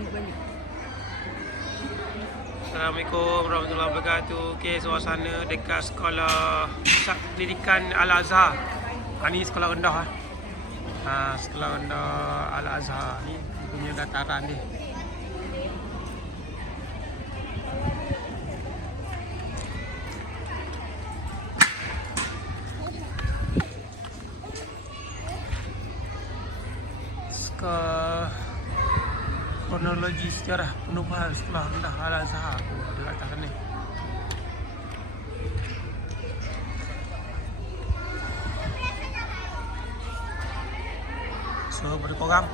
tengok balik. Assalamualaikum warahmatullahi wabarakatuh. Okey, suasana dekat sekolah Pendidikan Al-Azhar. Ha, ni sekolah rendah ah. Ha, sekolah rendah Al-Azhar ni punya dataran ni. Sekolah kronologi sejarah penubuhan sekolah rendah Al-Azhar. Kat atas ni. So, pada korang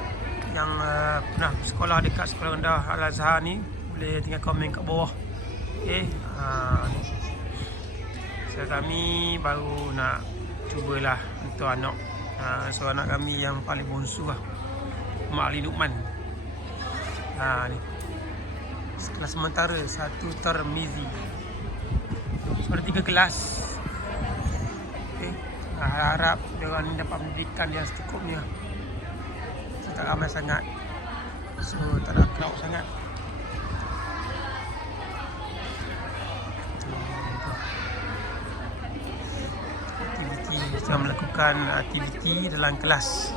yang uh, pernah sekolah dekat sekolah rendah Al-Azhar ni boleh tinggal komen kat bawah. Okey. Ha, ni. So, kami baru nak cubalah untuk anak. Ha, so, anak kami yang paling bongsu lah. Mak Ali Lukman. Ha ni. Kelas sementara satu termizi. Ada tiga kelas. Okey. Ha, harap orang ni dapat pendidikan yang secukupnya. So tak ramai sangat. So tak nak crowd sangat. Aktiviti kita melakukan aktiviti dalam kelas.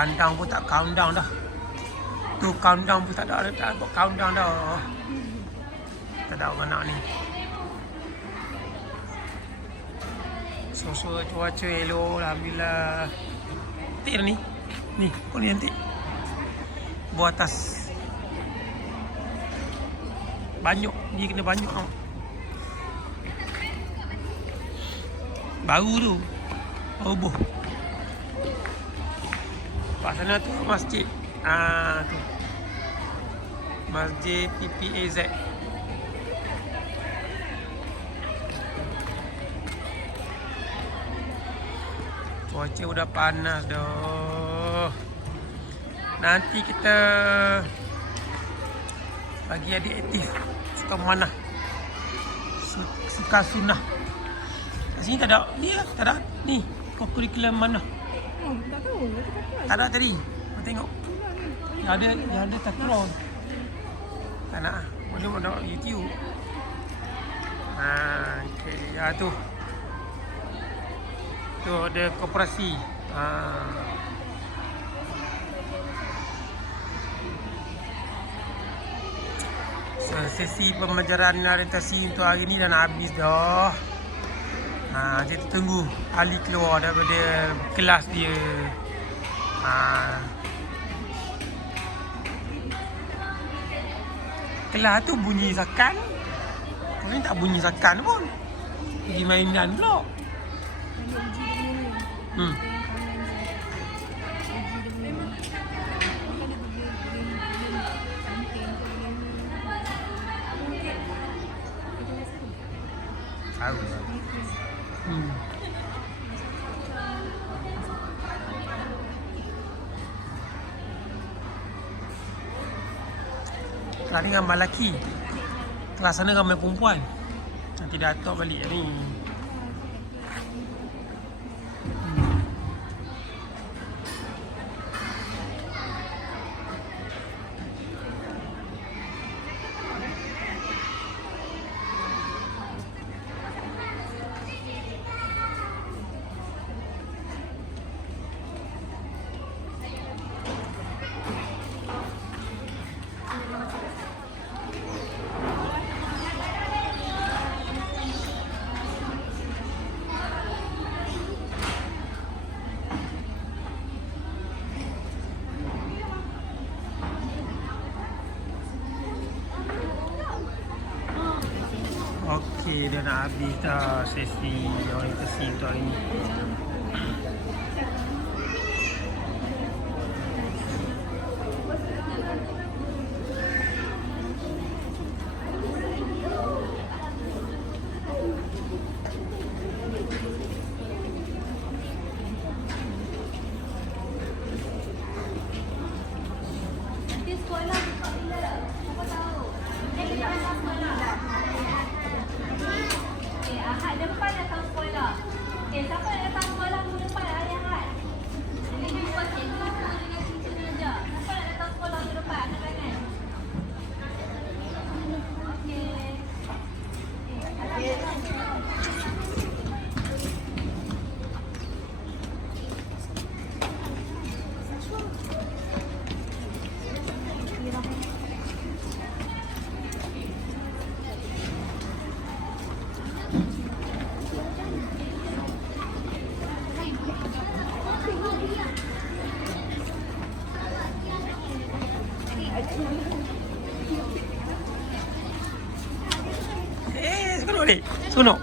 Kandang pun tak countdown dah. Tu countdown pun tak ada tak ada countdown dah. Tak ada orang nak ni. So-so cuaca elok Alhamdulillah. Dah ni. Ni, kau ni nanti. Buat atas. Banyak, dia kena banyak tau. Baru tu. Oh, Pak sana tu masjid. Ah tu. Masjid PPAZ. Cuaca udah panas dah. Nanti kita lagi ada aktif suka mana Su- suka sunnah kat sini tak ada ni lah tak ada ni kurikulum mana Oh, tak tahu. Tak tak ada tadi. Kau tengok. Yang ada yang ada takraw. Tak nak. ah. Boleh ada YouTube. Ha, okey. Ya tu. Tu ada koperasi. Ha. Sesi pembelajaran orientasi untuk hari ni dah nak habis dah. Ha, kita tunggu Ali keluar daripada kelas dia. Ha. Kelas tu bunyi sakan. Kau ni tak bunyi sakan pun. Pergi mainan pula. Hmm. Tahu lah. Hmm. Kelas ni ramai lelaki Kelas sana ramai perempuan. Nanti datuk balik ni Okey, dia nak habis dah sesi orientasi ni? Seronok?